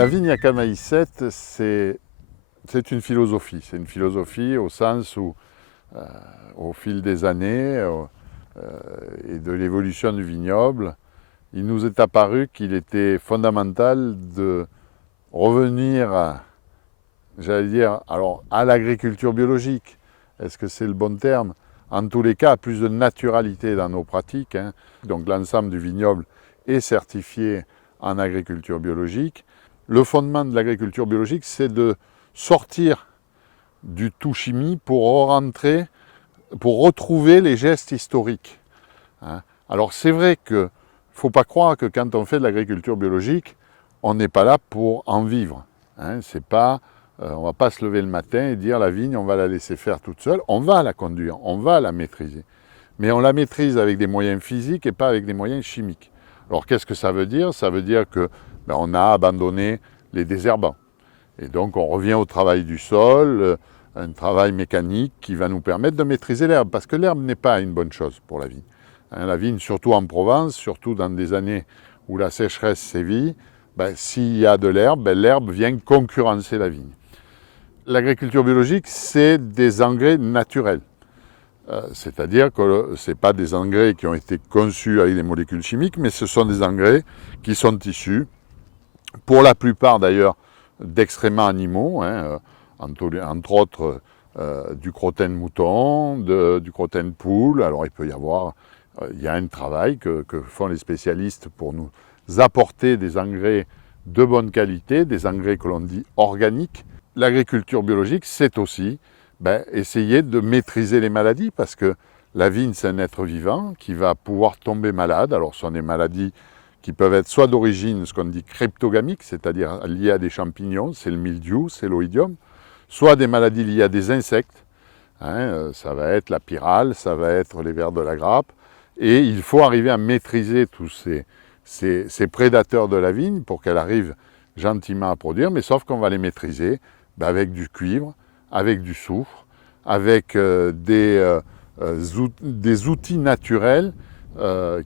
La vigne à Camaï-7, c'est une philosophie. C'est une philosophie au sens où, au fil des années et de l'évolution du vignoble, il nous est apparu qu'il était fondamental de revenir, j'allais dire, alors à l'agriculture biologique. Est-ce que c'est le bon terme? En tous les cas, plus de naturalité dans nos pratiques. Donc l'ensemble du vignoble est certifié en agriculture biologique. Le fondement de l'agriculture biologique, c'est de sortir du tout chimie pour rentrer, pour retrouver les gestes historiques. Alors c'est vrai qu'il ne faut pas croire que quand on fait de l'agriculture biologique, on n'est pas là pour en vivre. C'est pas, on ne va pas se lever le matin et dire la vigne, on va la laisser faire toute seule. On va la conduire, on va la maîtriser. Mais on la maîtrise avec des moyens physiques et pas avec des moyens chimiques. Alors qu'est-ce que ça veut dire? Ça veut dire que on a abandonné les désherbants. Et donc on revient au travail du sol, un travail mécanique qui va nous permettre de maîtriser l'herbe, parce que l'herbe n'est pas une bonne chose pour la vigne. La vigne, surtout en Provence, surtout dans des années où la sécheresse sévit, s'il y a de l'herbe, l'herbe vient concurrencer la vigne. L'agriculture biologique, c'est des engrais naturels. C'est-à-dire que ce n'est pas des engrais qui ont été conçus avec des molécules chimiques, mais ce sont des engrais qui sont issus, pour la plupart d'ailleurs, d'excréments animaux, entre autres du crottin de mouton, du crottin de poule. Alors il peut y avoir, il y a un travail que font les spécialistes pour nous apporter des engrais de bonne qualité, des engrais que l'on dit organiques. L'agriculture biologique, c'est aussi essayer de maîtriser les maladies, parce que la vigne, c'est un être vivant qui va pouvoir tomber malade. Alors ce sont des maladies qui peuvent être soit d'origine, ce qu'on dit cryptogamique, c'est-à-dire liées à des champignons, c'est le mildiou, c'est l'oïdium, soit des maladies liées à des insectes, ça va être la pyrale, ça va être les vers de la grappe, et il faut arriver à maîtriser tous ces prédateurs de la vigne pour qu'elle arrive gentiment à produire, mais sauf qu'on va les maîtriser avec du cuivre, avec du soufre, avec des outils naturels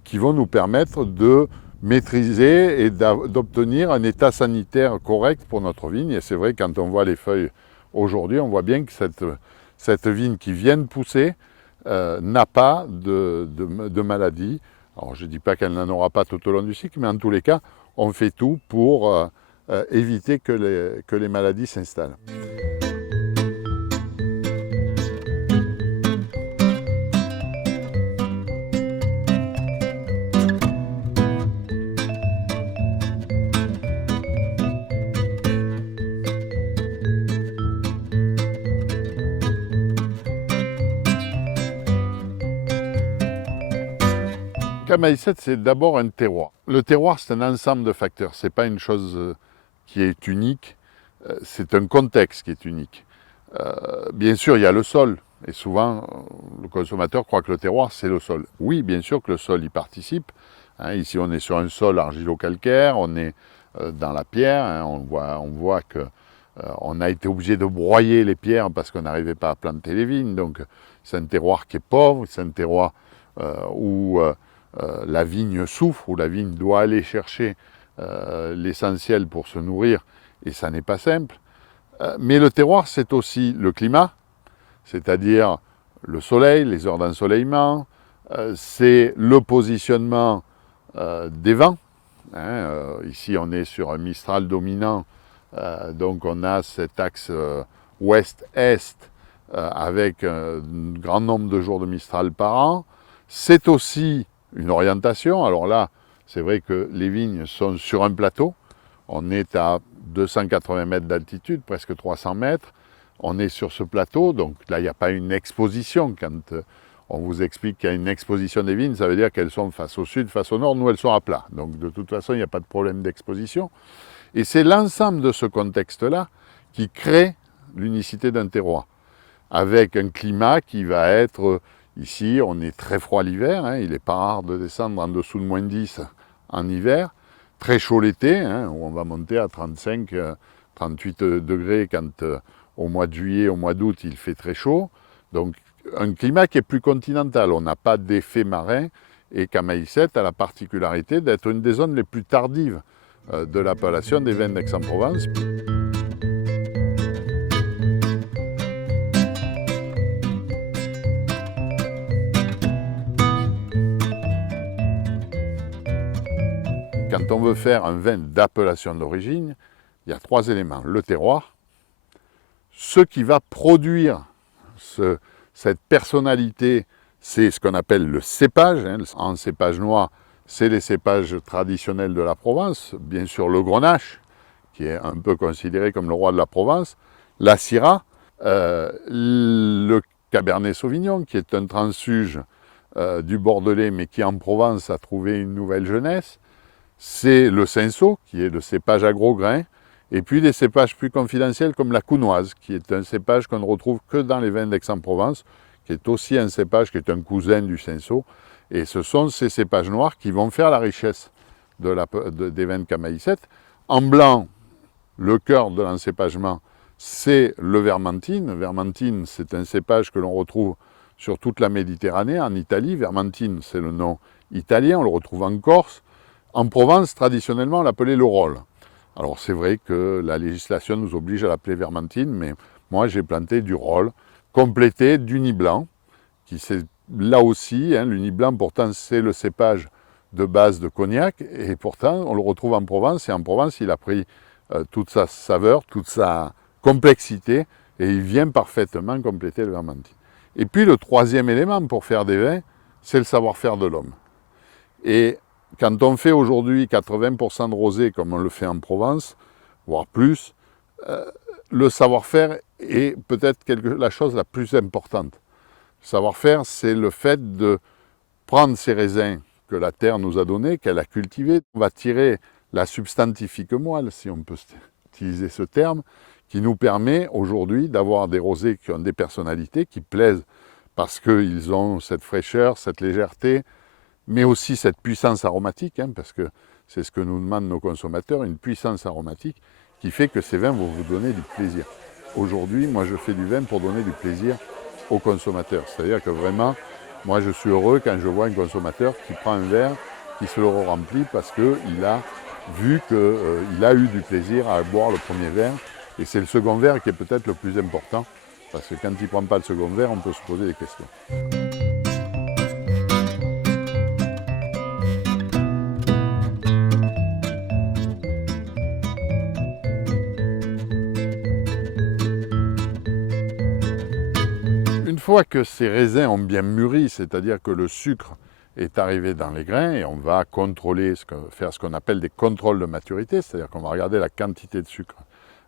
qui vont nous permettre de maîtriser et d'obtenir un état sanitaire correct pour notre vigne. Et c'est vrai, quand on voit les feuilles aujourd'hui, on voit bien que cette vigne qui vient de pousser n'a pas de maladie. Alors je ne dis pas qu'elle n'en aura pas tout au long du cycle, mais en tous les cas, on fait tout pour éviter que les maladies s'installent. Camaï-7, c'est d'abord un terroir. Le terroir, c'est un ensemble de facteurs. Ce n'est pas une chose qui est unique, c'est un contexte qui est unique. Bien sûr, il y a le sol. Et souvent, le consommateur croit que le terroir, c'est le sol. Oui, bien sûr que le sol y participe. Ici, on est sur un sol argilo-calcaire, on est dans la pierre. On voit qu'on a été obligé de broyer les pierres parce qu'on n'arrivait pas à planter les vignes. Donc, c'est un terroir qui est pauvre, c'est un terroir où la vigne souffre, où la vigne doit aller chercher l'essentiel pour se nourrir, et ça n'est pas simple. Mais le terroir, c'est aussi le climat, c'est-à-dire le soleil, les heures d'ensoleillement, c'est le positionnement des vents. Ici, on est sur un Mistral dominant, donc on a cet axe ouest-est avec un grand nombre de jours de Mistral par an. C'est aussi une orientation. Alors là, c'est vrai que les vignes sont sur un plateau. On est à 280 mètres d'altitude, presque 300 mètres. On est sur ce plateau, donc là, il n'y a pas une exposition. Quand on vous explique qu'il y a une exposition des vignes, ça veut dire qu'elles sont face au sud, face au nord. Nous, elles sont à plat. Donc de toute façon, il n'y a pas de problème d'exposition. Et c'est l'ensemble de ce contexte-là qui crée l'unicité d'un terroir, avec un climat qui va être... Ici, on est très froid l'hiver, il n'est pas rare de descendre en dessous de moins 10 en hiver, très chaud l'été, où on va monter à 35, 38 degrés quand au mois de juillet, au mois d'août, il fait très chaud. Donc un climat qui est plus continental, on n'a pas d'effet marin, et Camaï-7 a la particularité d'être une des zones les plus tardives de l'appellation des vins d'Aix-en-Provence. Quand on veut faire un vin d'appellation d'origine, il y a 3 éléments. Le terroir, ce qui va produire cette personnalité, c'est ce qu'on appelle le cépage. En cépage noir, c'est les cépages traditionnels de la Provence. Bien sûr, le Grenache, qui est un peu considéré comme le roi de la Provence. La Syrah, le Cabernet Sauvignon, qui est un transfuge du Bordelais, mais qui en Provence a trouvé une nouvelle jeunesse. C'est le Cinsault, qui est le cépage à gros grains, et puis des cépages plus confidentiels comme la Counoise, qui est un cépage qu'on ne retrouve que dans les vins d'Aix-en-Provence, qui est aussi un cépage qui est un cousin du Cinsault. Et ce sont ces cépages noirs qui vont faire la richesse des vins de Camaïsette. En blanc, le cœur de l'encépagement, c'est le Vermentine. Vermentine, c'est un cépage que l'on retrouve sur toute la Méditerranée, en Italie. Vermentine, c'est le nom italien, on le retrouve en Corse. En Provence, traditionnellement, on l'appelait le Rolle. Alors c'est vrai que la législation nous oblige à l'appeler Vermentine, mais moi j'ai planté du Rolle, complété du Nid blanc, qui c'est là aussi, le Nid blanc pourtant c'est le cépage de base de Cognac, et pourtant on le retrouve en Provence, et en Provence il a pris toute sa saveur, toute sa complexité, et il vient parfaitement compléter le Vermentine. Et puis le troisième élément pour faire des vins, c'est le savoir-faire de l'homme. Et quand on fait aujourd'hui 80% de rosé comme on le fait en Provence, voire plus, le savoir-faire est peut-être la chose la plus importante. Le savoir-faire, c'est le fait de prendre ces raisins que la terre nous a donnés, qu'elle a cultivés. On va tirer la substantifique moelle, si on peut utiliser ce terme, qui nous permet aujourd'hui d'avoir des rosés qui ont des personnalités, qui plaisent parce qu'ils ont cette fraîcheur, cette légèreté, mais aussi cette puissance aromatique, parce que c'est ce que nous demandent nos consommateurs, une puissance aromatique qui fait que ces vins vont vous donner du plaisir. Aujourd'hui, moi je fais du vin pour donner du plaisir aux consommateurs. C'est-à-dire que vraiment, moi je suis heureux quand je vois un consommateur qui prend un verre, qui se le remplit parce qu'il a vu qu'il a eu du plaisir à boire le premier verre. Et c'est le second verre qui est peut-être le plus important, parce que quand il ne prend pas le second verre, on peut se poser des questions. Une fois que ces raisins ont bien mûri, c'est-à-dire que le sucre est arrivé dans les grains, et on va contrôler, faire ce qu'on appelle des contrôles de maturité, c'est-à-dire qu'on va regarder la quantité de sucre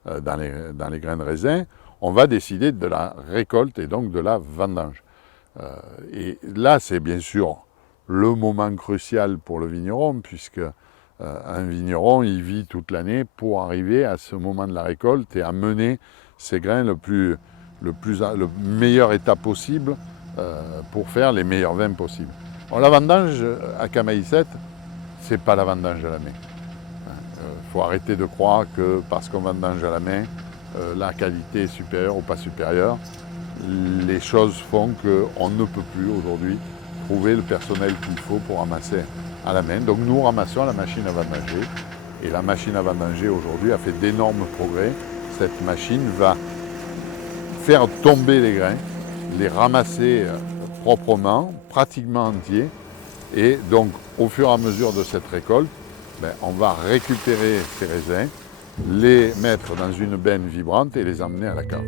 dans les grains de raisin, on va décider de la récolte et donc de la vendange. Et là, c'est bien sûr le moment crucial pour le vigneron, puisque un vigneron, il vit toute l'année pour arriver à ce moment de la récolte et à mener ses grains le meilleur état possible pour faire les meilleurs vins possibles. Alors, la vendange à Camaïsette, ce n'est pas la vendange à la main. Il faut arrêter de croire que parce qu'on vendange à la main, la qualité est supérieure ou pas supérieure. Les choses font qu'on ne peut plus aujourd'hui trouver le personnel qu'il faut pour ramasser à la main. Donc nous ramassons à la machine à vendanger. Et la machine à vendanger aujourd'hui a fait d'énormes progrès. Cette machine va faire tomber les grains, les ramasser proprement, pratiquement entiers. Et donc au fur et à mesure de cette récolte, on va récupérer ces raisins, les mettre dans une benne vibrante et les emmener à la cave.